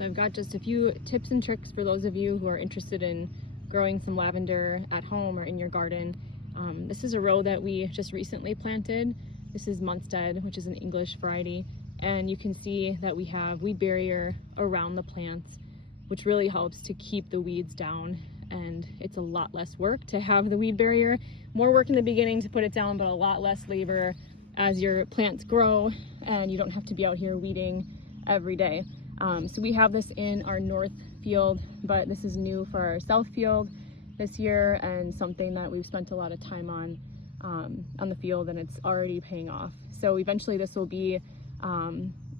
So I've got just a few tips and tricks for those of you who are interested in growing some lavender at home or in your garden. This is a row that we just recently planted. This is Munstead, which is an English variety, and you can see that we have weed barrier around the plants, which really helps to keep the weeds down, and it's a lot less work to have the weed barrier. More work in the beginning to put it down, but a lot less labor as your plants grow and you don't have to be out here weeding every day. So we have this in our north field, but this is new for our south field this year and something that we've spent a lot of time on the field, and it's already paying off. So eventually this will be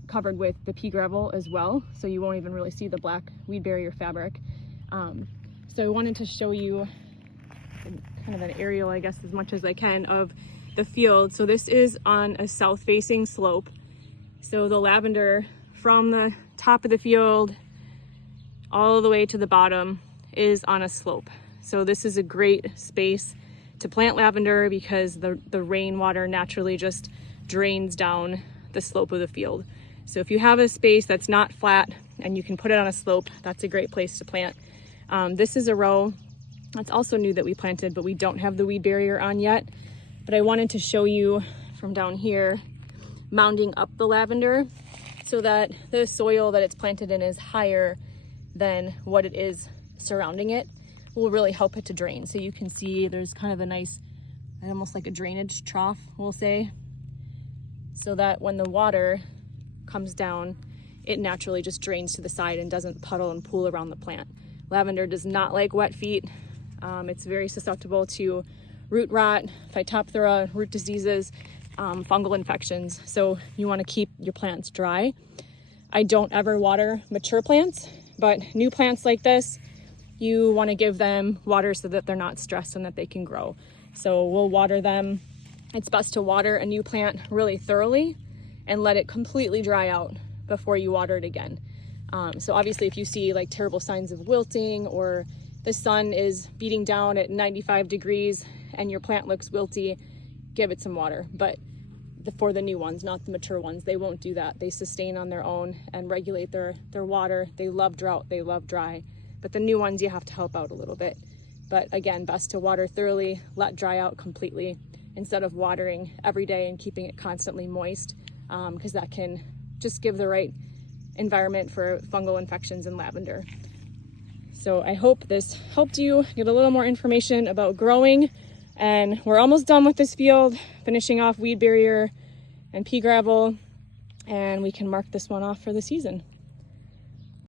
covered with the pea gravel as well, so you won't even really see the black weed barrier fabric. So I wanted to show you kind of an aerial, I guess, as much as I can of the field. So this is on a south facing slope. So the lavender from the top of the field all the way to the bottom is on a slope. So this is a great space to plant lavender because the rainwater naturally just drains down the slope of the field. So if you have a space that's not flat and you can put it on a slope, that's a great place to plant. This is a row that's also new that we planted, but we don't have the weed barrier on yet. But I wanted to show you from down here, mounding up the lavender so that the soil that it's planted in is higher than what it is surrounding it. Will really help it to drain. So you can see there's kind of a nice, almost like a drainage trough, we'll say, so that when the water comes down, it naturally just drains to the side and doesn't puddle and pool around the plant. Lavender does not like wet feet. It's very susceptible to root rot, phytophthora, root diseases, fungal infections. So you want to keep your plants dry. I don't ever water mature plants, but new plants like this, you want to give them water so that they're not stressed and that they can grow. So we'll water them. It's best to water a new plant really thoroughly and let it completely dry out before you water it again. So obviously if you see like terrible signs of wilting or the sun is beating down at 95 degrees and your plant looks wilty, give it some water. But for the new ones, not the mature ones, they won't do that. They sustain on their own and regulate their water. They love drought, they love dry. But the new ones, you have to help out a little bit. But again, best to water thoroughly, let dry out completely, instead of watering every day and keeping it constantly moist, because that can just give the right environment for fungal infections in lavender. So I hope this helped you get a little more information about growing. And we're almost done with this field, finishing off weed barrier and pea gravel, and we can mark this one off for the season.